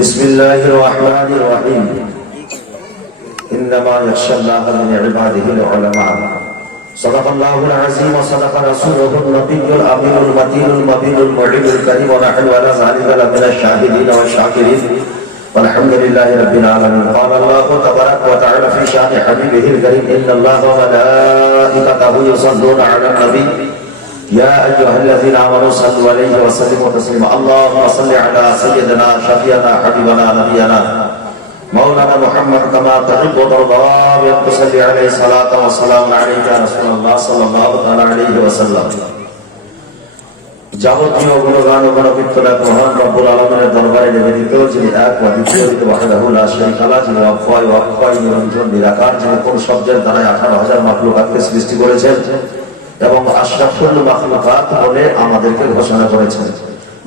بسم الله الرحمن الرحيم إنما يخشى الله من عباده العلماء صدق الله العظيم وصدق رسوله النبي الأمين المتين المبين المعين الكريم ونحن على ذلك لمن الشاهدين والشاكرين والحمد لله رب العالمين. قال الله تبارك وتعالى في شأن حبيبه الكريم إن الله وملائكته يصلون على النبي يا أيها الذين آمنوا صلوا عليه وسلموا تسليما. اللهم صل على سيدنا شفيعنا حبيبنا نبينا مولانا محمد كما تحب وترضى بأن تصلي عليه صلاة وسلام عليك يا رسول الله صلى الله عليه وسلم. যাবতীয় গুণগান ও গণকীর্তনা মহান রব্বুল আলামিনের দরবারে নিবেদিত, যিনি এক ও দ্বিতীয় ওয়াহদাহু লা শারীকা লাহু, যিনি অক্ষয় নিরঞ্জন নিরাকার, যিনি কোন শব্দের দ্বারাই 18,000 মাখলুকাতকে সৃষ্টি করেছেন এবং আশরাফুল মাখলুকাত বলে আমাদেরকে ঘোষণা করেছেন।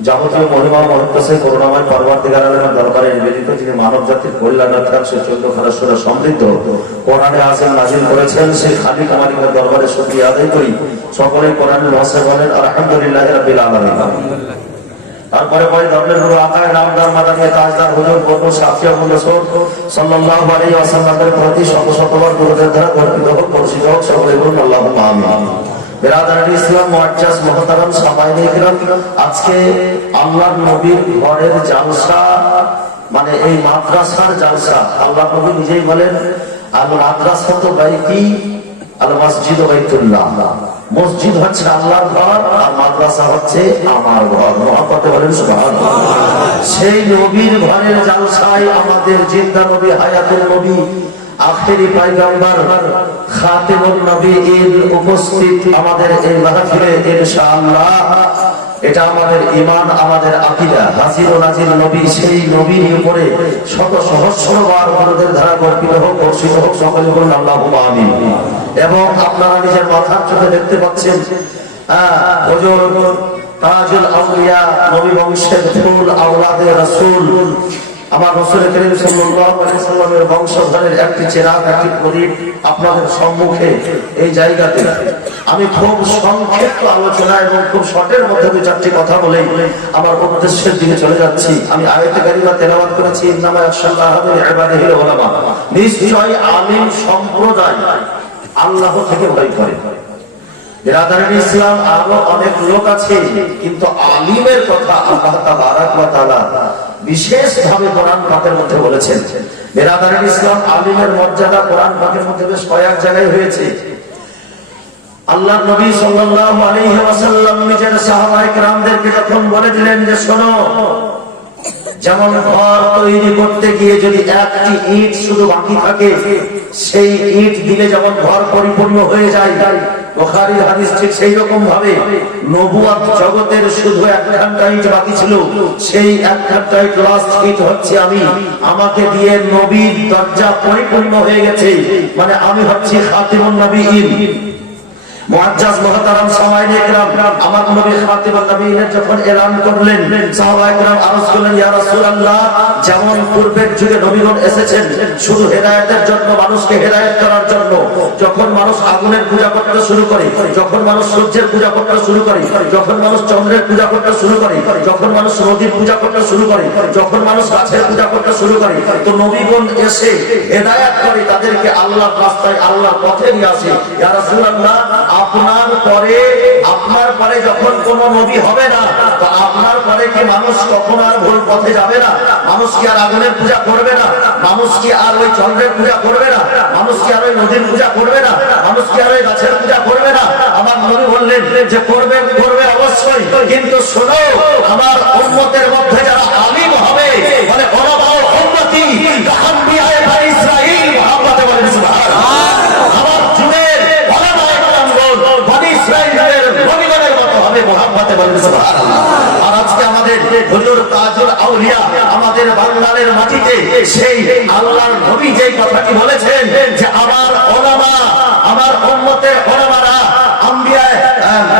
যাবতীয় মহিমা মহত্বসে করুণাময় পরওয়ারদিগার আলমের দরবারে নিবেদিত, যিনি মানব জাতির কল্যাণার্থে 114 সূরা সমৃদ্ধ কোরআনে আযীম নাযিল করেছেন, সেই খালিক মালিকের দরবারে শুকরিয়া আদায় করি। সকলে কোরআনের ভাষায় বলেন আলহামদুলিল্লাহি রাব্বিল আলামিন। তারপরে পরে দরবেশ গুরু আকায়ে নামদার মাদানী তাজদার হুজুর বন্ধু শাফিউল রাসূল সাল্লাল্লাহু আলাইহি ওয়াসাল্লামের প্রতি শত শতবার দরুদের দ্বারা অর্পিত হোক, বর্ষিত হোক। সকলে বলুন আল্লাহুম্মা আমিন। বিরাদারানি ইসলাম মুআজ্জাজ মুহতারাম সামাইনে কিরাম, আজকে আল্লাহর নবীর ঘরের জালসা, মানে এই মাদ্রাসার জালসা। আল্লাহর নবী নিজেই বলেন আল মাদ্রাসাতু বাইতি আল মসজিদু বাইতুল্লাহ। মসজিদ হচ্ছে আল্লাহর ঘর আর মাদ্রাসা হচ্ছে আমার ঘর। মহব্বতে বলেন সুবহানাল্লাহ। সেই নবীর ঘরের জালসায় আমাদের জিন্দা নবী, হায়াতুল নবী, আখেরি পয়গম্বর, খাতিমুন নবীর উপস্থিত আমাদের এই মাহফিলে ইনশাআল্লাহ। এটা আমাদের ঈমান, আমাদের আকীদা। হাজির ও নাজির নবী, সেই নবীর উপরে শত সহস্রবার দরুদের ধারা অর্পিত হোক, বর্ষিত হোক। সকলে বলুন আল্লাহুম্মা আমিন। এবং আপনারা নিজের মাথার চোখে দেখতে পাচ্ছেন হুজুর তাজুল আউলিয়া, নবী বংশের ফুল, আওলাদে রাসূল, আমার রাসূল করিম সাল্লাল্লাহু আলাইহি ওয়াসাল্লামের বংশধরের একটি চেরাগ, একটি প্রদীপ আপনাদের সম্মুখে এই জায়গাতে আমি খুব সংক্ষিপ্ত আলোচনা এবং খুব শর্টের মধ্যে দুই চারটি কথা বলে আমার উদ্দেশ্যের দিকে চলে যাচ্ছি। আমি আয়াতে কারিমা তেলাওয়াত করেছি ইন্নামা ইয়াখশাল্লাহা মিন ইবাদিহিল উলামা। নিশ্চয় আলিম সম্প্রদায় আল্লাহ থেকে ভয় করে। বিরাদারানি ইসলাম, আরো অনেক লোক আছে, কিন্তু আলিমের কথা আল্লাহ তাবারক ওয়া তাআলা বিশেষভাবে কোরআন পাকের মধ্যে বলেছেন। বিরাদারানি ইসলাম, আলিমের মর্যাদা কোরআন পাকের মধ্যে বেশ কয়েক জায়গায় হয়েছে। আল্লাহর নবী সাল্লাল্লাহু আলাইহি ওয়াসাল্লাম নিজের সাহাবায়ে কেরামদেরকে যখন বলে দিলেন যে শোনো, যেমন ঘর তৈরি করতে গিয়ে যদি একটি ইট শুধু বাকি থাকে, সেই ইট দিলে যেমন ঘর পরিপূর্ণ হয়ে যায়, বুখারীর হাদিস ঠিক সেই রকম ভাবে নবুয়ত জগতের শুধু একটা ইট বাকি ছিল, সেই একটা ইট লাস্ট ইট হচ্ছে আমি। আমাকে দিয়ে নবীর দরজা পরিপূর্ণ হয়ে গেছে, মানে আমি হচ্ছি খাতিমুন নবীয়্যিন। মুআজ্জাজ মুহতারাম সামাইনে কিরাম, আমার নবী খাতিমুন নবীয়্যিনের যখন এলান করলেন, সাহাবায়ে কিরাম আরজ করলেন ইয়া রাসূলুল্লাহ, যেমন পূর্বের যুগে নবীগণ এসেছেন শুধু হেদায়েতের জন্য, মানুষকে হেদায়েত করার জন্য। যখন মানুষ আগুনের পূজা করতে শুরু করে, যখন মানুষ সূর্যের পূজা করতে শুরু করে, যখন মানুষ চন্দ্রের পূজা করতে শুরু করে, যখন মানুষ নদীর পূজা করতে শুরু করে, যখন মানুষ গাছের পূজা করতে শুরু করে, তো নবীগণ এসে হেদায়েত করে তাদেরকে আল্লাহর রাস্তায়, আল্লাহর পথে নিয়ে আসে। ইয়া রাসূলুল্লাহ, আপনার পরে যখন কোন নবী হবে না, তো আপনার পরে কি মানুষ কখনো আর ভুল পথে যাবে না? মানুষ কি আর আগুনের পূজা করবে না? মানুষ কি আর ওই চন্দ্রের পূজা করবে না? মানুষ কি আর ওই নদীর পূজা করবে না? মানুষ কি আর ওই গাছের পূজা করবে না? আমার নবী বললেন যে করবে অবশ্যই, কিন্তু শোনো, আমার উম্মতের মধ্যে যারা আলিম হবে, মানে ওলামা ও উম্মতি, আম্বিয়ায়ে বনি ইসরাঈল, মুহাম্মদ বলেন সুবহানাল্লাহ। আমার যুগের ওলামা একরামগণ বনি ইসরাঈলের নবীগণের মতো হবে, মুহাম্মদ বলেন সুবহানাল্লাহ। আর আজকে আমাদের হুজুর তাজুল আউলিয়া, আমাদের বাংলার মাটিতে সেই আল্লাহর নবী যেই কথাটি বলেছেন যে আমার ওলামা, আমার উম্মতের ওলামারা আম্বিয়ায়ে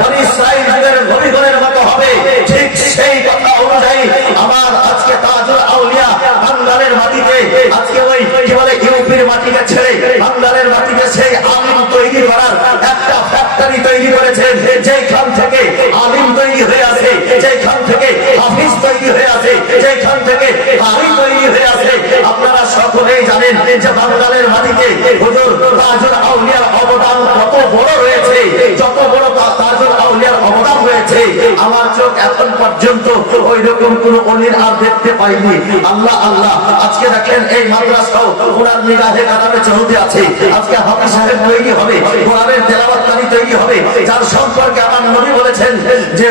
বনি ইসরাঈলের নবীগণের মতো হবে, ঠিক সেই কথা অনুযায়ী আমার আজকে তাজুল আউলিয়া বাংলার মাটিতে, আজকে ওই কি বলে ইউপির মাটিকে ছেড়ে বাংলার মাটিতে সেই আলিম তৈরি করার একটা ফ্যাক্টরি তৈরি করেছেন, যেখান থেকে আলিম তৈরি হয়ে আছে, যেখান থেকে হাফিজ তৈরি হয়ে আছে, যেখান থেকে আমি তৈরি হয়ে আছে। আপনারা সকলেই জানেন যে বাংলার মাটিতে হুজুর তাজুল আউলিয়ার অবদান কত বড় রয়েছে। যত বড় তাজুল আউলিয়ার অবদান রয়েছে, আমার চোখ এখন পর্যন্ত ওই রকম কোন অলির আর দেখতে পাইনি। আল্লাহ আল্লাহ, আজকে দেখেন এই মাদ্রাসাও ওনার নিগাহে কারামে চলতে আছে। আজকে হাফিজ সাহেব তৈরি হবে, কোরআনের তেলাওয়াতকারী তৈরি হবে, যার সম্পর্কে আমার নবী বলেছেন যে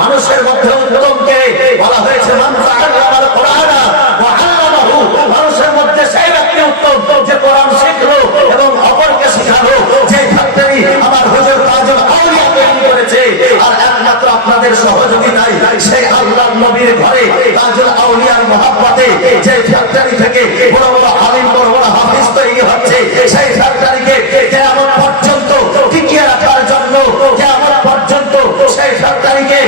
মানুষের মধ্যে উত্তমকে বলা হয়েছে মান তাআল্লামাল কোরআনা ওয়া আল্লামাহু। মানুষের মধ্যে সেই ব্যক্তি উত্তম যে কোরআন শিখলো এবং অপরকে শেখালো। যে ফ্যাক্টরি আমার হুজুর তাজুল আউলিয়া তৈরি করেছে, আর একমাত্র আপনাদের সহযোগিতায় সেই আল্লাহর নবীর ঘরে তাজুল আউলিয়ার মহব্বতে যে ফ্যাক্টরি থেকে বড় বড় আলিম বড় বড় হাফিজ তৈরি হচ্ছে, সেই ফ্যাক্টরিকে কিয়ামত পর্যন্ত টিকিয়ে রাখার জন্য, কিয়ামত পর্যন্ত সেই ফ্যাক্টরিকে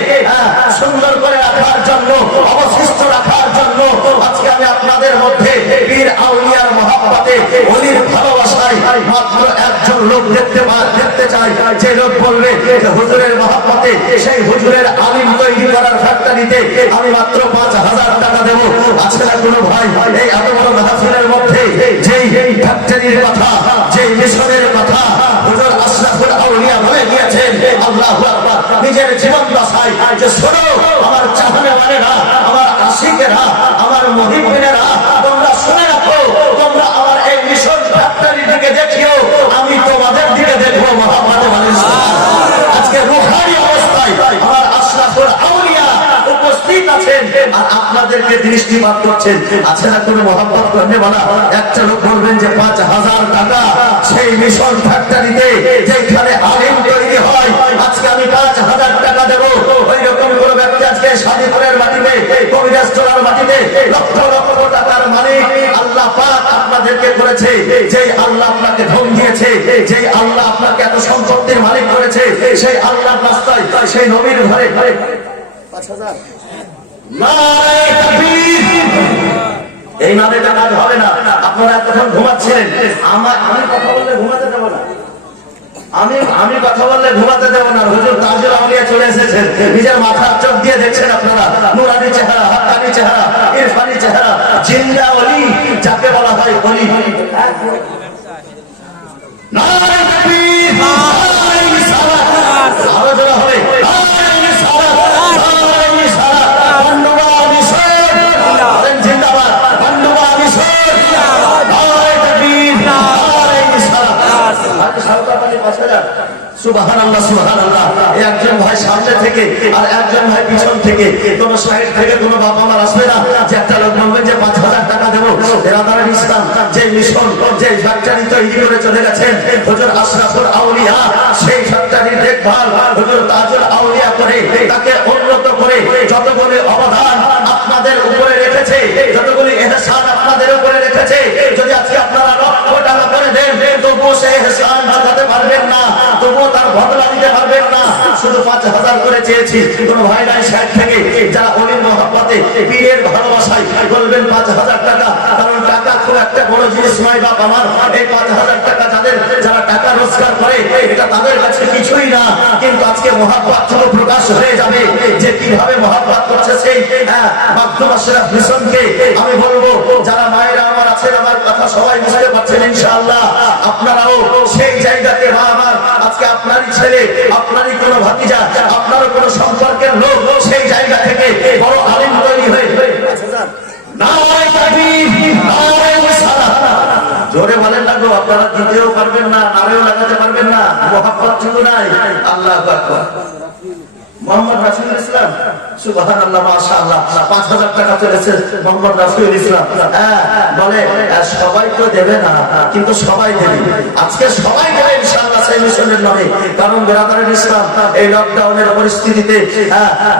সুন্দর করে রাখার জন্য, অবশিষ্ট রাখার জন্য আজকে আমি আপনাদের মধ্যে পীর আউলিয়ার মহব্বতে ওলির ভালোবাসায় মাত্র একজন লোক দেখতে চাই, যে লোক বলবে যে হুজুরের মহব্বতে সেই হুজুরের আলিম তৈরি করার ফ্যাক্টরিতে আমি মাত্র 5,000 টাকা দেব। আছে না কোনো ভাই এই এত বড় মাহফিলের মধ্যে যেই ফ্যাক্টরির কথা, যেই মিশনের কথা হুজুর আশরাফুল আউলিয়া বলে গিয়েছেন, আল্লাহু আকবার, নিজের জীবন দশায় যে শোনো আমার চাহনেওয়ালেরা, আমার আশিকেরা, আমার মুহিব্বিনেরা, তোমরা শুনে রাখো, তোমরা আমার এই মিশন ফ্যাক্টরি দিকে দেখিও, আমি তোমাদের দিকে দেখবো। মুহাম্মদ আজকে রুহানি অবস্থায় আমার আশরাফুল আউলিয়া উপস্থিত আছেন আর আপনাদেরকে দৃষ্টিপাত করছেন। আছে না কোনো মহব্বত করতে বলা? একটা লোক বলবেন যে 5,000 টাকা সেই মিশন ফ্যাক্টরিতে যেখানে আলিম তৈরি হয়, আজকে আমি 5,000 টাকা দেবো। ওই রকম কোনো ব্যক্তি আজকে শাদীপুরের মাটিতে, কবিরাজতলার মাটিতে লক্ষ লক্ষ টাকার মালিক আল্লাহ পাক আপনাদেরকে করেছে। যেই আল্লাহ আপনাকে ধন দিয়েছে, যেই আল্লাহ আপনাকে এত সম্পত্তির মালিক করেছে, সেই আল্লাহর রাস্তায় সেই নবীর ঘরে 5,000 নারায়ে তাকবীর। এই নামেটা কাজ হবে না। আপনারা এতক্ষণ ঘুমাচ্ছিলেন, আমি কথা বললে ঘুমাতে দেব না, আমি কথা বললে ঘুমাতে দেব না। হুজুর তাজুল আউলিয়া চলে এসেছেন, নিজের মাথার চোখ দিয়ে দেখছেন আপনারা নুরানি চেহারা, হাক্কানি চেহারা, ইরফানি চেহারা, জিন্দা ওলি যাকে বলা হয় ওলি। নারায়ে তাকবীর, নারায়ে রিসালাত, আরো জোরে হবে নারায়ে রিসালাত, নারায়ে রিসালাত, বন্ধুরা মিশন জিন্দাবাদ, বন্ধুরা মিশন নারায়ে তাকবীর, নারায়ে রিসালাত। আজকে সাউতাবাদী 5,000। সুবহানাল্লাহ সুবহানাল্লাহ। একজন ভাই সামনে থেকে আর একজন ভাই পিছন থেকে, কোন সাইড থেকে কোন বাবা মা আসবে না যে একটা লোক বলবেন যে 5,000 টাকা দেবো। এরাদার ইসলাম যে মিশন, যে ফ্যাক্টরি তৈরি করে চলে গেছেন হুজুর আশরাফুল আউলিয়া, সেই ফ্যাক্টরির দেখভাল হুজুর তাজুল আউলিয়া করে, তাকে উন্নত করে যতগুলি অবদান আপনাদের উপরে রেখেছে, যতগুলি ইহসান আপনাদের উপরে রেখেছে, যদি আজকে আপনারা লক্ষ টাকা করে দেন তবুও সেই ইহসান বাঁচাতে পারবেন না, তবুও তার বদলা দিতে পারবেন না। শুধু 5,000 করে চেয়েছি। কোন ভাই নাই সাইড থেকে যারা অলির মহব্বতে পীরের ভালোবাসায় বলবেন 5,000 টাকা, কারণ টাকা খুব একটা বড় জিনিস নয় বাপ আমার। এই 5,000 টাকা যারা টাকা রোজগার করে এটা তাদের কাছে কিছুই না, কিন্তু আজকে মহব্বত থেকে প্রকাশ হয়ে যাবে যে কিভাবে মহব্বত করছে সেই মাধ্যম আশরাফ মিশনকে। আমি বলবো যারা মায়েরা আমার আছেন, আমার কথা সবাই বুঝতে পারছেন ইনশাআল্লাহ, আপনারাও সেই জায়গাতে মা আমার আজকে আপনারই ছেলে, আপনারই কোনো ভাতিজা, আপনারও কোনো সম্পর্কের লোক সেই জায়গা থেকে বড় আলিম তৈরি হয়ে নারায়ে তাকবীর, নারায়ে রিসালাত। জোরে বলেন না গো, আপনারা দিতেও পারবেন না, নারেও লাগাতে পারবেন না, মুহাব্বত শুধু নাই। আল্লাহু আকবার। মোহাম্মদ রাসূল ইসলাম, সুবহানাল্লাহ, মাশাআল্লাহ। 5,000 টাকা চলেছে মোহাম্মদ রাসূল ইসলাম। বলে সবাই তো দেবে না, কিন্তু সবাই দেবে। আজকে সবাই দেবে ইনশাআল্লাহ সেই মিশনের নামে। কারণ বেরাদারের ইসলাম এই লকডাউনের পরিস্থিতিতে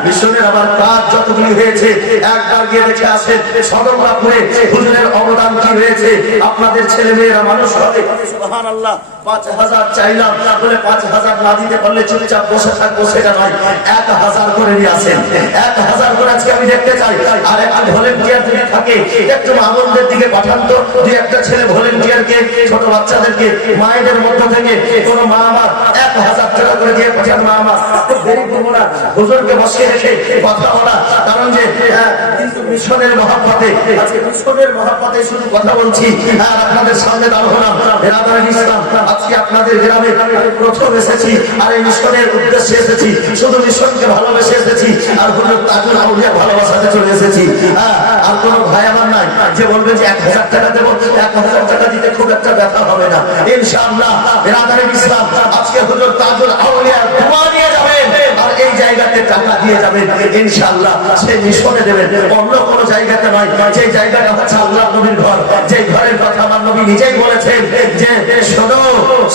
মিশনের আবার কাজ যতগুলি হয়েছে একবার গিয়ে দেখে আসেন সদরপুরে হুজুরের অবদান কি হয়েছে। আপনাদের ছেলে মেয়েরা মানুষ হবে। সুবহানাল্লাহ। 5,000 চাইলাম বলে 5,000 না দিতে পারলে চুপচাপ বসে থাকবো সেটা নয়, 1,000 করে নিয়ে আসেন। 1,000 করে আজকে আমি দেখতে চাই। আর একটা ভলেন্টিয়ার যদি থাকে একটু আমাদের দিকে পাঠান তো, দুই একটা ছেলে ভলেন্টিয়ারকে, ছোট বাচ্চাদেরকে মায়েদের মধ্য থেকে কোনো মা আমার 1,000 টাকা করে দিয়ে পাঠান। মা আমার দেরি করবো না, হুজুরকে বসিয়ে রেখে কথা বলা, কারণ যে মিশনের মহব্বতে, আজকে মিশনের মহব্বতে শুধু কথা বলছি আর আপনাদের সামনে দাঁড় হলাম। বেরাদার ইসলাম, আজকে আপনাদের গ্রামে প্রথম এসেছি আর এই মিশনের উদ্দেশ্যে এসেছি, শুধু মিশনকে ভালোবেসে এসেছি আর হুজুর তাজুল আউলিয়া ভালোবাসাতে চলে এসেছি। আর কোনো ভাই আমার নাই যে বলবে যে 1000 টাকা দেবো, 1000 টাকা দিতে খুব একটা ব্যথা হবে না ইনশাআল্লাহ। বেরাদার ইসলাম, আজকে হুজুর তাজুল আউলিয়া দোয়া নিয়ে যাবেন আর এই জায়গাতে টাকা দিয়ে যাবেন ইনশাআল্লাহ, সেই মিশনে দেবেন, অন্য কোনো জায়গাতে নয়। যে জায়গাটা হচ্ছে আল্লাহর নবীর ঘর, যে ঘরের কথা আমার নবী নিজেই বলেছেন যে শোনো,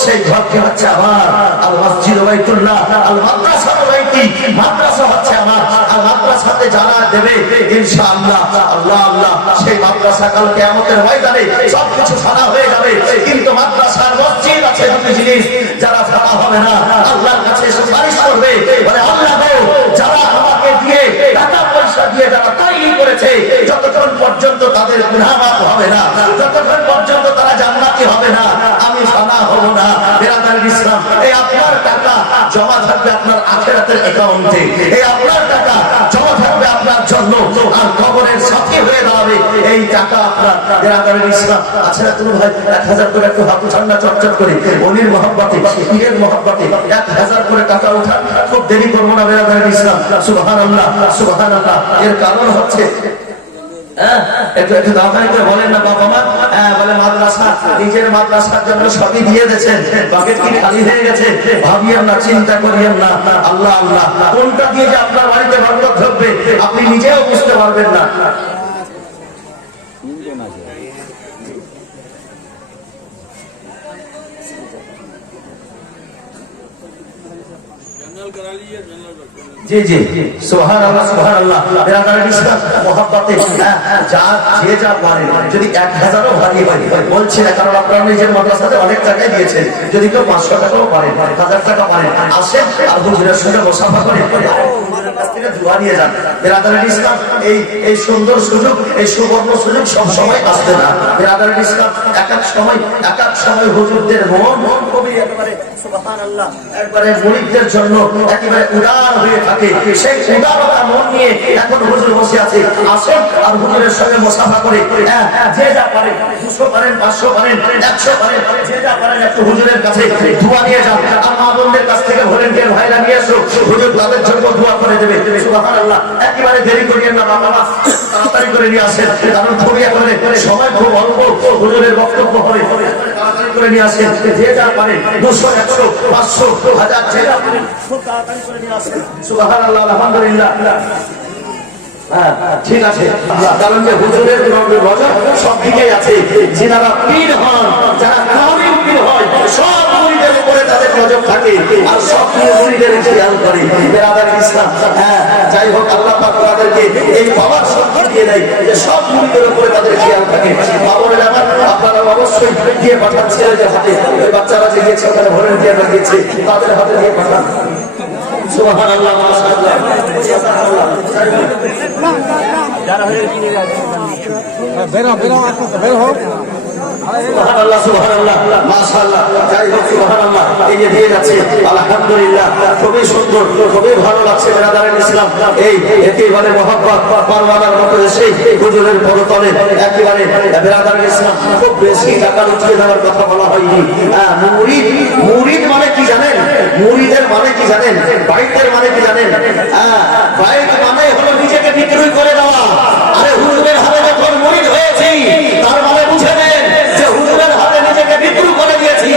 সেই ঘরটি হচ্ছে আমার, আল মসজিদ বাইতুল্লাহ, আল মাদ্রাসা বাইতি, মাদ্রাসা হচ্ছে আমার, আর মাদ্রাসাতে যারা দেবে ইনশাআল্লাহ আল্লাহ আল্লাহ সেই মাদ্রাসা কাল কিয়ামতের ময়দানে সবকিছু ফানা হয়ে যাবে, কিন্তু মাদ্রাসার মসজিদ আছে দুটি জিনিস, যারা ফানা হবে না আল্লাহর কাছে সুপারিশ করবে, বলে আল্লাহ গো, যারা আমাকে দিয়ে টাকা পয়সা দিয়ে যারা তৈরি করেছে, যতক্ষণ পর্যন্ত তাদের গুনাহ মাফ হবে না, যতক্ষণ পর্যন্ত তারা জান্নাতি হবে না, আমি ফানা হব না। বেরাদার ইসলাম, এই আপনার টাকা জমা থাকবে আপনার আখিরাতের অ্যাকাউন্টে, এই আপনার টাকা জমা থাকবে আপনার জন্য, আর কবরের সাথী হয়ে দাঁড়াবে এই টাকা আপনার। বেরাদার ইসলাম, আচ্ছা তুমি ভাই 1000 করে একটু হাত ঠান্ডা চটচট করে অলির মহব্বতে, পীরের মহব্বতে 1000 করে টাকা উঠান, খুব দেরি করবো না। বেরাদার ইসলাম, সুবহানাল্লাহ সুবহানাল্লাহ। এর কারণ হচ্ছে একটু দাওয়াই করে বলেন না বাবা মা, বলে মাদ্রাসা, নিজের মাদ্রাসার জন্য সবই দিয়ে দিয়েছেন, বাকেট কি খালি হয়ে গেছে? ভাবিয়েন না, চিন্তা করিয়েন না, আল্লাহ আল্লাহ, কোনটা দিয়ে যে আপনার বাড়িতে বরকত ঢুকবে আপনি নিজেও বুঝতে পারবেন না। জি জি, সুবহানাল্লাহ সুবহানাল্লাহ। বেরাদার ইসলাম, মহব্বতে যা যে যা পারে, যদি 1000ও ভারী হয় বলছি না, কারণ আপনারা নিজের মাদ্রাসাতে অনেক টাকাই দিয়েছেন, যদি কেউ 500 টাকাও পারে, 1000 টাকা পারে, আসেন আর হুজুরের সঙ্গে মুসাফা করে হুজুরের কাছ থেকে দোয়া নিয়ে যান। বেরাদার ইসলাম, এই সুন্দর সুযোগ, এই সুবর্ণ সুযোগ সব সময় আসবে না। বেরাদার ইসলাম, এক এক সময় হুজুরদের মন কবি একেবারে সুবহানাল্লাহ, একবারে মুরিদদের জন্য একেবারে উদার হয়ে থাকে, সেই উদারতা মন নিয়ে এখন হুজুর বসে আছে। আসেন আর হুজুরের সঙ্গে মুসাফা করে, যে যা পারে, 200 পারেন, 500 পারেন, 100 পারেন, যে যা পারেন একটু হুজুরের কাছে দোয়া নিয়ে যান। আর মা বোনদের কাছ থেকে ভলেন্টিয়ার ভাইরা নিয়ে এসো, হুজুর তাদের জন্য দোয়া করে দেবে। সুবহানাল্লাহ, একেবারে দেরি করিয়েন না বাবা, তাড়াতাড়ি করে নিয়ে আসেন, কারণ খুবই একেবারে সময় খুব অল্প, হুজুরের বক্তব্য হবে, তাড়াতাড়ি করে নিয়ে আসেন। যে যা পারেন, 200, 100, 500, 1000, যে যা পারেন খুব তাড়াতাড়ি করে নিয়ে আসেন। সুবহানাল্লাহ, আলহামদুলিল্লাহ। ঠিক আছে, কারণ যে হুজুরের নজর সব দিকেই আছে, যারা পীর হন, যারা কামিল পীর হয়, সব মুরিদের উপরে তাদের নজর থাকে আর সব মুরিদের খেয়াল করে। বেরাদার ইসলাম, যাই হোক, আল্লাহ পাক তাদেরকে এই পাওয়ার শক্তি দিয়ে দেয় যে সব মুরিদের উপরে তাদের খেয়াল থাকে। বাবরের আমার আপনারা অবশ্যই দিয়ে পাঠান ছেলেদের হাতে, ওই বাচ্চারা যে গিয়েছে ওখানে ভলেন্টিয়াররা গিয়েছে, তাদের হাতে দিয়ে পাঠান। সুবহানাল্লাহ, মাশাআল্লাহ। যারা হয়ে কিনে বের হোক। সুবহানাল্লাহ সুবহানাল্লাহ, মাশাআল্লাহ। যাই হোক, সুবহানাল্লাহ, এই যে দিয়ে যাচ্ছে, আলহামদুলিল্লাহ, খুবই সুন্দর, খুবই ভালো লাগছে। বেরাদারের ইসলাম, এই একেবারে মহব্বত পরওয়ানার মতো এসে হুজুরের পদতলে একেবারে বেরাদারের ইসলাম, খুব বেশি টাকা লুটিয়ে দেওয়ার কথা বলা হয়নি। মুরিদ মানে কি জানেন? মুরিদের মানে কি জানেন? বাইতের মানে কি জানেন? বাইত মানে হলো নিজেকে বিক্রয় করে দেওয়া। আরে হুজুরের হাতে যখন মুরিদ হয়েছি, তার মানে বুঝে নেন যে হুজুরের হাতে নিজেকে বিক্রয় করে দিয়েছি।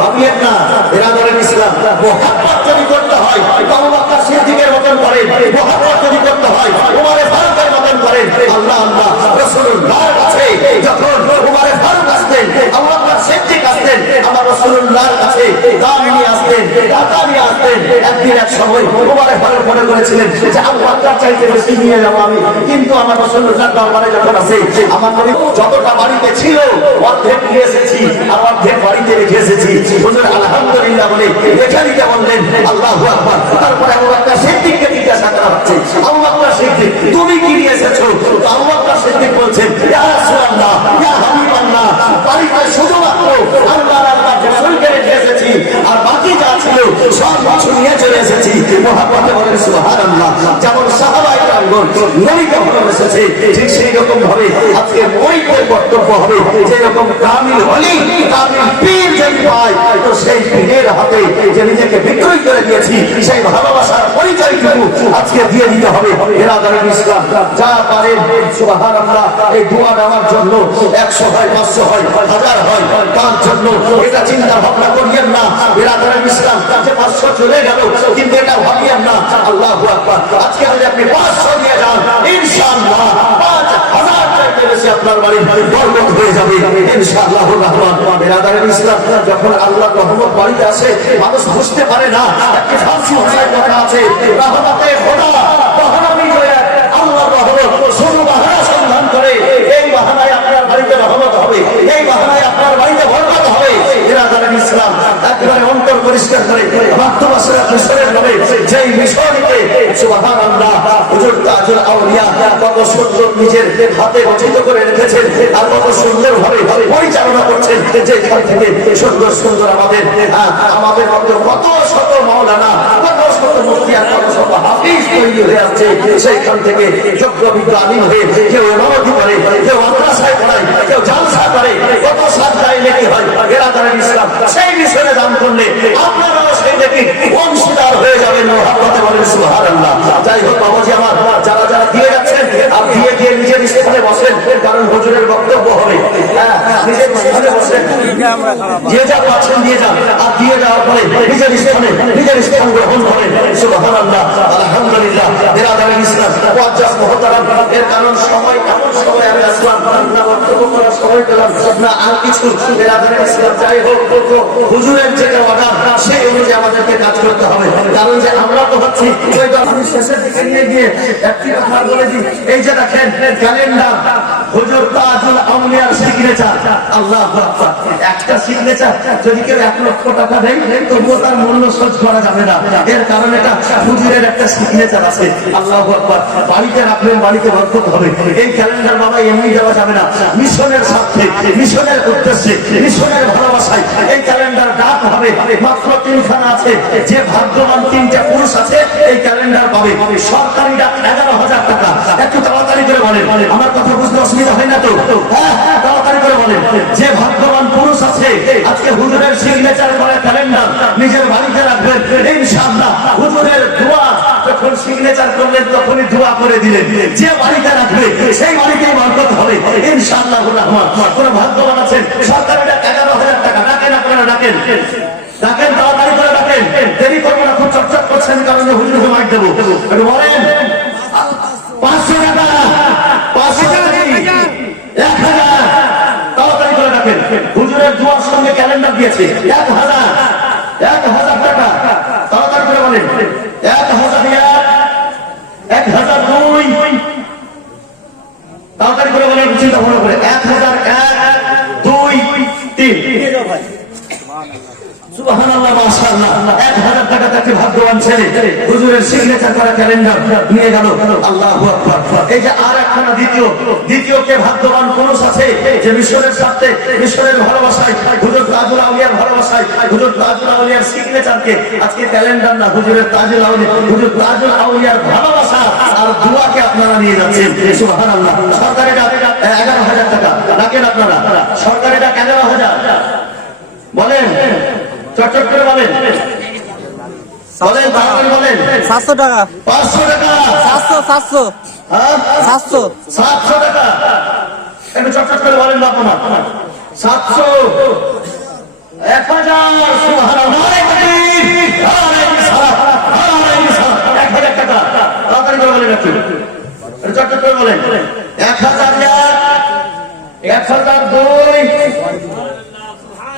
ভাবিয়েন না, বেরাদারের ইসলাম, মুহাব্বত যদি করতে হয় আবু বকর সিদ্দিকের মতন করেন, মুহাব্বত যদি করতে হয় উমরে ফারুকের মতন করেন। আল্লাহ আল্লাহ, রাসূলুল্লাহর কাছে যখন উমরে ফারুক আসতেন, আবু বকর সিদ্দিক আসতেন, আমার রাসূলুল্লাহর কাছে দাম নিয়ে আসতেন, টাকা নিয়ে আসতেন। একদিন এক সময় উমরে ফারুক মনে করেছিলেন যে আবু বকর চাইতে বেশি নিয়ে যাবো আমি, কিন্তু আমার রাসূলুল্লাহর দরবারে যখন আসে, আমার নবী যতটা বাড়িতে ছিল অর্ধেক নিয়ে এসেছি আর অর্ধেক বাড়িতে রেখে এসেছি। হুজুর আলহামদুলিল্লাহ বলে রেখে দিতে বললেন। আল্লাহু আকবার। তারপরে আবু বকর সিদ্দিককে জিজ্ঞাসা করা হচ্ছে, আবু বকর সিদ্দিক, তুমি কি নিয়ে এসেছো? তো আবু বকর সিদ্দিক বলছেন, ইয়া রাসূলুল্লাহ, ইয়া হাবিবাল্লাহ, বাড়িতে শুধুমাত্র আল্লাহর রাসূলকে রেখে এসেছি, আর বাকি যা ছিল সব কিছু নিয়ে চলে এসেছি। মহাব্বতে বলেন সুবহানাল্লাহ। যেমন সাহাবায়ে কেরামগণ নবীকে ভালোবেসেছে, ঠিক সেই রকম ভাবে আজকে মরিদের কর্তব্য হবে যে রকম কামিল ওলি কামিল পীর যদি পায় তো সেই পীরের হাতে যে নিজেকে বিক্রয় করে দিয়েছি সেই ভালোবাসার পরিচয়টুকু আজকে দিয়ে দিতে হবে। এরাদার ইসলাম যা পারেন সুবহানাল্লাহ এই দোয়া নেওয়ার জন্য 100 হয় 500 হয় 1000 হয় তার জন্য এটা চিন্তা ভাবনা করিয়েন না। এরাদার ইসলাম যে 500 চলে গেল কিন্তু এটা ভাবিয়েন না। আল্লাহু আকবার। আজকে যদি আপনি 500 দিয়ে যান ইনশাআল্লাহ 5000 টাকা বেশি আপনার বাড়ি বরকত হয়ে যাবে ইনশাআল্লাহুর রহমান। এরাদার ইসলাম যখন আল্লাহর রহমত বাড়িতে আসে মানুষ বুঝতে পারে না। একটা ফারসি ভাষায় কথা আছে রহমতে খোদা বাহানামি হয়ে আল্লাহর রহমত শুধু বাহানা সন্ধান করে। এই বাহানায় আপনার বাড়িতে রহমত হবে, এই বাহানায় আপনার বাড়িতে বরকত হবে। এরাদার ইসলাম একেবারে অন্তর পরিষ্কার করে ভারতবাসীরা মিশরের নামে যেই মিশনকে সুবহানাল্লাহ হুজুর তাজুল আউলিয়া কত সুন্দর নিজের হাতে রচিত করে রেখেছেন আর কত সুন্দর ভাবে পরিচালনা করছেন। যেখান থেকে সুন্দর সুন্দর আমাদের মধ্যে কত শত মাওলানা কত শত মুফতি আর কত শত হাফিজ তৈরি হয়ে আসছে। সেইখান থেকে যোগ্য বিজ্ঞ আলিম হয়ে কেউ ইমামতি করে, কেউ মাদ্রাসায় পড়ায়, কেউ জালসা করে, কত সাজদায় নেকি হয়। এরাদার ইসলাম সেই বিষয়ে দান করলে আপনারাও সেই নেকি অংশীদার হয়ে যাবেন। মহাব্বতে বলেন সুবহানাল্লাহ। যাই হোক বাবাজি আমার, যারা যারা দিয়ে যাচ্ছেন আর দিয়ে গিয়ে নিজের স্থানে বসেন, কারণ হুজুরের বক্তব্য হবে। নিজের স্থানে বসেন, দিয়ে যা পাচ্ছেন দিয়ে যান, আর দিয়ে যাওয়ার পরে নিজের স্থান গ্রহণ করেন। সুবহানাল্লাহ আলহামদুলিল্লাহ। এরাদার ইসলাম মুআজ্জাজ মুহতারাম, এর কারণ সময় এমন সময় আমি আসলাম না বক্তব্য করার সময় পেলাম না আর কিছু। এরাদার ইসলাম যাই হোক হুজুরের যেটা অর্ডার সেই অনুযায়ী আমাদেরকে কাজ করতে হবে। কারণ যে আমরা তো হচ্ছি ওই আমি শেষের দিকে নিয়ে গিয়ে একটি কথা বলে দিই। এই যে দেখেন ক্যালেন্ডার হুজুর তাজুল আউলিয়ার সিগনেচার। আল্লাহু আকবার। একটা সিগনেচার যদি কেউ 1 লক্ষ টাকা দেয় তবুও তার মূল্য শোধ করা যাবে না। এর কারণ এটা হুজুরের একটা সিগনেচার আছে। আল্লাহু আকবার। বাড়িতে রাখবেন, বাড়িতে বরকত হবে। এই ক্যালেন্ডার বাবা এমনি দেওয়া যাবে না। মিশনের স্বার্থে, মিশনের উদ্দেশ্যে, মিশনের ভালোবাসায় এই ক্যালেন্ডার ডাক হবে। মাত্র 3খানা আছে। যে ভাগ্যবান 3টা পুরুষ আছে এই ক্যালেন্ডার পাবে। সরকারি ডাক 11,000 টাকা। একটু তাড়াতাড়ি করে বলেন, আমার কথা বুঝতে অসুবিধা হয় না তো? হ্যাঁ তাড়াতাড়ি করে বলেন। যে ভাগ্যবান পুরুষ আছে আজকে হুজুরের সিগনেচার করা ক্যালেন্ডার নিজের বাড়িতে রাখবেন ইনশাআল্লাহ। হুজুরের দোয়া যখন সিগনেচার করলেন তখনই দোয়া করে দিলেন। যে বাড়িতে রাখবে সেই বাড়িতেই বরকত হবে ইনশাআল্লাহুর রহমান। কোন ভাগ্যবান আছেন সরকারি ডাক 11,000 টাকা। ডাকেন আপনারা, ডাকেন ডাকেন, তাড়াতাড়ি করে ডাকেন। দেরি করবো না, খুব চটচট করছেন কারণ হুজুরকে মাইক দেবো। একটু বলেন 500 টাকা, 500 টাকা, 1000। তাড়াতাড়ি করে ডাকেন। হুজুরের দোয়ার সঙ্গে ক্যালেন্ডার দিয়েছে 1000 টাকা। তাড়াতাড়ি করে বলেন 1001, 1002। তাড়াতাড়ি করে বলেন, চিন্তা ভালো করে 1001, 2, 3। সুবহানাল্লাহ মাশাআল্লাহ। 1000 টাকা থেকে ভাগ্যবান ছেলে হুজুরের সিগনেচার করা ক্যালেন্ডার নিয়ে গেল। আল্লাহু আকবার। এই যে আর একখানা দ্বিতীয় কে ভাগ্যবান পুরুষ আছে যে মিশরের সাথে, মিশরের ভালোবাসায়, হুজুর তাজুল আউলিয়ার ভালোবাসায়, হুজুর তাজুল আউলিয়ার সিগনেচারকে আজকে ক্যালেন্ডার না হুজুরের তাজুল আউলিয়া, হুজুর তাজুল আউলিয়ার ভালোবাসা আর দোয়াকে আপনারা নিয়ে যাচ্ছেন। সুবহানাল্লাহ। সরকারি ডাক 11,000 টাকা। ডাকেন আপনারা। সরকারি ডাক 11,000। বলেন চটচট করে বলেন, বলেন তাড়াতাড়ি বলেন। 700 টাকা, 500 টাকা, 700 টাকা। একটু চটচট করে বলেন না আপনার। 700, 1000। সুবহানাল্লাহ। 1000 টাকা। তাড়াতাড়ি করে বলেন, একটু চটচট করে বলেন। 1001, 1002,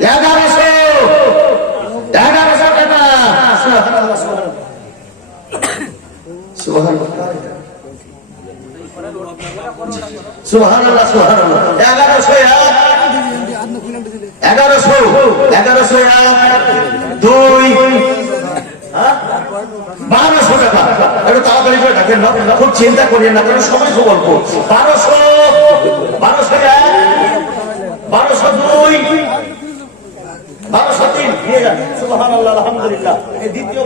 1100 টাকা। সুবহানাল্লাহ, সুবহানাল্লাহ, সুবহানাল্লাহ। 1101, 2, 1200 টাকা। একটু তাড়াতাড়ি করে ডাকেন না, খুব চিন্তা করিয়েন না, কারণ সময় খুব অল্প। 1200, 1201, 1202, 1203। নিয়ে যান। সুবহানাল্লাহ, আলহামদুলিল্লাহ। এই দ্বিতীয়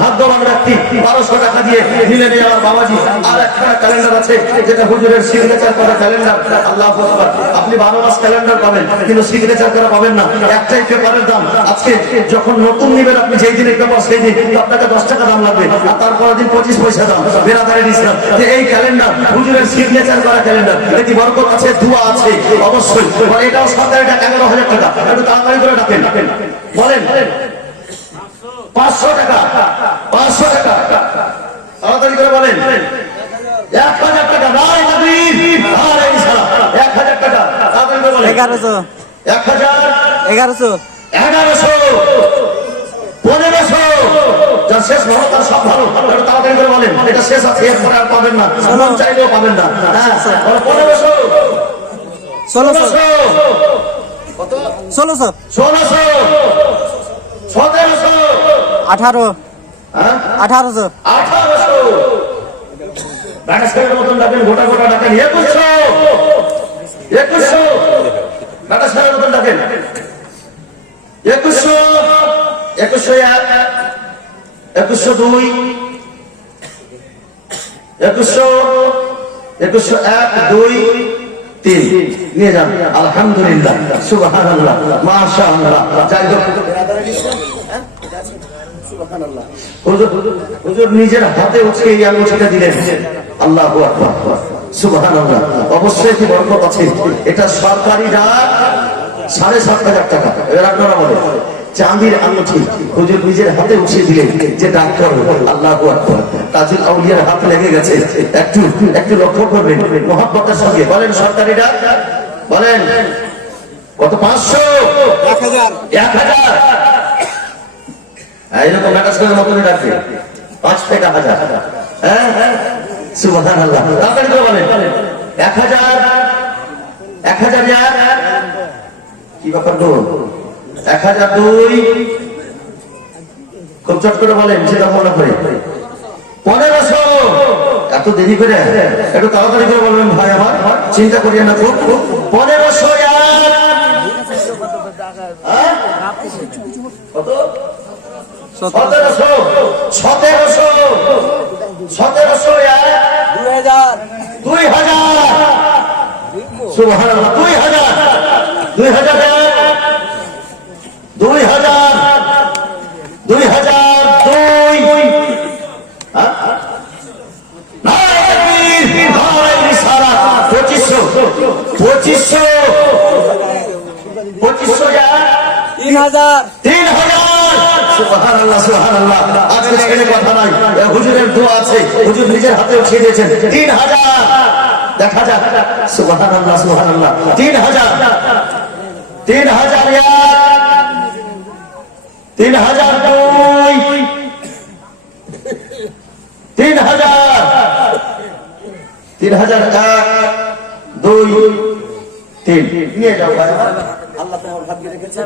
ভাগ্যবান ব্যক্তি 1200 টাকা দিয়ে নিলেন এই আমার বাবাজি। আর একটা ক্যালেন্ডার আছে যেটা হুজুরের সিগনেচার করা ক্যালেন্ডার। আল্লাহু আকবার। আপনি 12 মাস ক্যালেন্ডার পাবেন কিন্তু সিগনেচার করা পাবেন না। একটাই পেপারের দাম। আজকে যখন নতুন নিবেন আপনি যেই দিনের পেপার সেই দিন আপনাকে 10 টাকা দাম লাগবে, আর তারপরের দিন 25 পয়সা দাম। বেরাদারের ইসলাম যে এই ক্যালেন্ডার হুজুরের সিগনেচার করা ক্যালেন্ডার, এতে বরকত আছে, দোয়া আছে অবশ্যই। আর এটাও সরকারি টাকা 11,000 টাকা। একটু তাড়াতাড়ি করে ডাকেন, বলেন 500 টাকা, 500 টাকা, তাড়াতাড়ি করে বলেন 1000 টাকা। নাই তাকবীর, নারে ইসলাম, 1000 টাকা, তাড়াতাড়ি করে বলেন 1100 1000, 1100 1100, 1500। যার শেষ ভালো তার সব ভালো। একটু তাড়াতাড়ি করে বলেন, এটা শেষ আছে, এরপরে আর পাবেন না, মন চাইলেও পাবেন না। হ্যাঁ, 1500, 1600 কত? 1600 1600, 1700, 18 হ্যাঁ 1800 1800, ব্যাটাসের মতন ডাকেন, গোটা গোটা ডাকেন 2100, 2100, ব্যাটাসের মতন ডাকেন 2100, 2101, 2102, 2100, 2101, 2, 3 নিয়ে যান। আলহামদুলিল্লাহ, সুবহানাল্লাহ, মাশাআল্লাহ। যাই হোক, হুজুর নিজের হাতে উঠিয়ে এই আঙ্গুঠিটা দিলেন। আল্লাহু আকবার, সুবহানাল্লাহ। অবশ্যই কি বরকত আছে। এটা সরকারি রাত 7,500 টাকা। এবার আপনারা বলেন চাঁদির আঙ্গুঠি হুজুর নিজের হাতে উঠিয়ে দিলেন, যে ডাক করবে আল্লাহু আকবার। তাজিল আউলিয়ার হাত লেগে গেছে। একটু একটু লক্ষ্য করবেন মহব্বতের সঙ্গে, বলেন সরকারি ডাক, বলেন কত? 500, 1000 1000, এইরকম ব্যাটাসের মতনই ডাকবে 5 থেকে 1000। হ্যাঁ, সুবহানাল্লাহ। তাড়াতাড়ি করে বলেন 1000, 1001, কি ব্যাপার গো? 1002, খুব চট করে বলেন, সেটা মনে করে 1500। এত দেরি করে, একটু তাড়াতাড়ি করে বলবেন ভাই আমার, চিন্তা করিয়েন না খুব। 1500, কত? 1700, 1700, 1700, 2000, সুবহানাল্লাহ, 2000, 2000, 2000, 2002, নারে তাকবীর, নারে রিসালাত, 2500, 2500, 3000 3000, সুবহানাল্লাহ, সুবহানাল্লাহ। আজকে ছেলে কথা নাই, হুজুরের দোয়া আছে, হুজুর নিজের হাতে উঠিয়ে দিয়েছেন। 3000 দেখা যাক, সুবহানাল্লাহ, সুবহানাল্লাহ। 3000, 3000, 3002, 3000, 3001, 2, 3 নিয়ে যাও ভাই। আল্লাহ তোমার ভাগ্য রেখেছে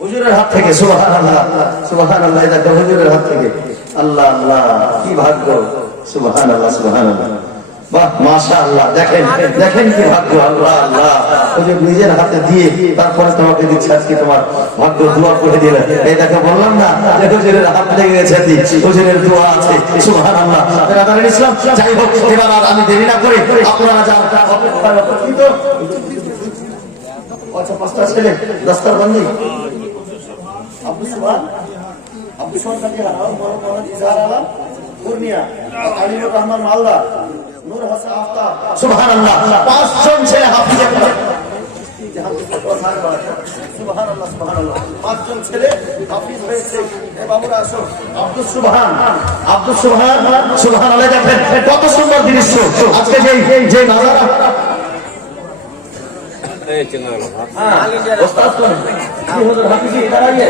হুজুরের হাত থেকে। সুবহানাল্লাহ, সুবহানাল্লাহ। এটা হুজুরের হাত থেকে। আল্লাহ আল্লাহ, কি ভাগ্য। সুবহানাল্লাহ, সুবহানাল্লাহ। বাহ, মাশাআল্লাহ। দেখেন দেখেন কি ভাগ্য। আল্লাহ আল্লাহ, হুজুর নিজের হাতে দিয়ে তারপরে তোমাকে দিচ্ছে আজকে তোমার ভাগ্য। দোয়া করে দিলেন। এই দেখো, বললাম না যে হুজুরের হাত লেগে গেছে, হুজুরের দোয়া আছে। সুবহানাল্লাহ। বেরাদারের ইসলাম, যাই হোক, এবার আর আমি দেরি না করে আপনারা যান। আচ্ছা, 5টা ছেলে, দস্তার বন্দি। আব্দুল সুবহান, আব্দুল সুবহান থেকে মোহাম্মদ ইজহার আলম পূর্ণিয়া, আলিমুর রহমান মালদা, নূর হাসান আফতাব। সুবহানাল্লাহ, 5 জন ছেলে হাফিজ। সুবহানাল্লাহ, সুবহানাল্লাহ। 5 জন ছেলে হাফিজ হয়েছে। এই বাবুরা আসো। আব্দুল সুবহান, আব্দুল সুবহান, সুবহানাল্লাহ। দেখেন কত সুন্দর দৃশ্য। আজকে যে নাজারা ওস্তাদ কোন? কি হুজুর হাফিজ ইধার আইয়ে?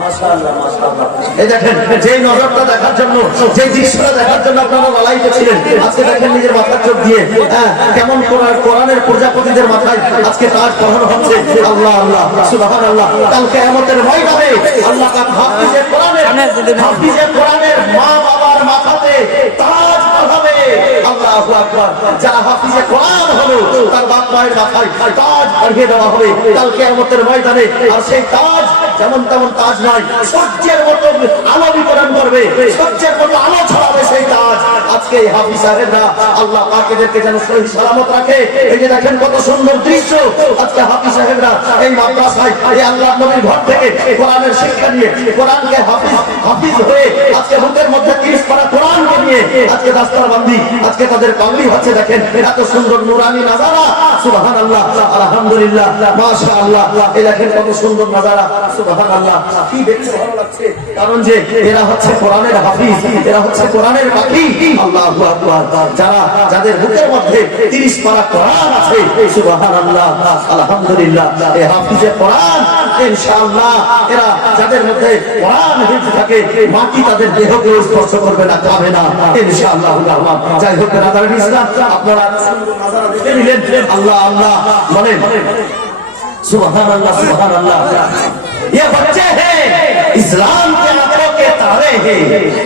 মাশাআল্লাহ, মাশাআল্লাহ। এই দেখেন যে নজরটা দেখার জন্য, যে দৃশ্যটা দেখার জন্য আপনারা লালাইতে ছিলেন, আজকে দেখেন নিজের মাথার চোখ দিয়ে কেমন কোরআনের প্রজাপতিদের মাথায় আজকে তাজ পরানো হচ্ছে। আল্লাহ আল্লাহ, সুবহানাল্লাহ। কাল কিয়ামতের ময়দানে আল্লাহ পাক হাফিজে কোরআনের মা বাবার মাথাতে তাজ পরাবে। আল্লাহ আল্লাহু আকবার। যারা হাফিজে কোরআন হলো তার বাপ মায়ের মাথায় তাজ পরিয়ে দেওয়া হবে কাল কিয়ামতের ময়দানে। আর সেই তাজ যেমন তেমন তাজ নয়, সূর্যের মতো আলো বিতরণ করবে, সূর্যের মতো আলো ছড়াবে সেই তাজ। আজকে এই হাফিজ সাহেবরা আল্লাহ পাক এদেরকে যেন সহি সালামত রাখে। এই যে দেখেন কত সুন্দর দৃশ্য, আজকে হাফিজ সাহেবরা এই মাদ্রাসায় এই আল্লাহ নবীর ঘর থেকে কোরআনের শিক্ষা নিয়ে কোরআনকে হাফিজ হয়ে আজকে বুকের মধ্যে 30 পারা কোরআনকে নিয়ে আজকে দাস্তারবন্দি, আজকে তাদের পাগড়ি হচ্ছে। দেখেন এত সুন্দর নুরানি নাজারা, সুবহানাল্লাহ, আলহামদুলিল্লাহ, মাশাআল্লাহ। এই দেখেন কত সুন্দর নাজারা, সুবহানাল্লাহ। কি দেখতে ভালো লাগছে, কারণ যে এরা হচ্ছে কোরআনের হাফিজ, এরা হচ্ছে কোরআনের পাখি। আল্লাহু আকবার। যাদের বুকের মধ্যে 30 পারা কোরআন আছে, সুবহানাল্লাহ, আলহামদুলিল্লাহ। এই হাফিজে কোরআন ইনশাআল্লাহ এরা যাদের মধ্যে কোরআন হিফজ থাকে, মাটি তাদের দেহকে স্পর্শ করবে না, খাবে না, ইনশাআল্লাহ। যাই হোক রাদার ইসলাম, আপনারা নাজারা দেখে নিলেন। আল্লাহ আল্লাহ বলেন, সুবহানাল্লাহ, সুবহানাল্লাহ। ये बच्चे हैं इस्लाम के आंखों के तारे हैं,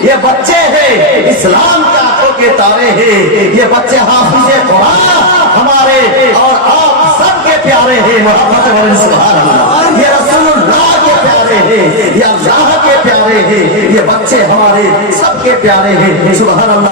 ये बच्चे हैं इस्लाम के आंखों के तारे हैं, ये बच्चे हाफिज़े कुरान हमारे और आप सबके प्यारे हैं। मोहम्मद सुभान अल्लाह, ये रसूलुल्लाह के प्यारे हैं, ये अल्लाह के प्यारे हैं, ये बच्चे हमारे सबके प्यारे हैं। सुभान अल्लाह।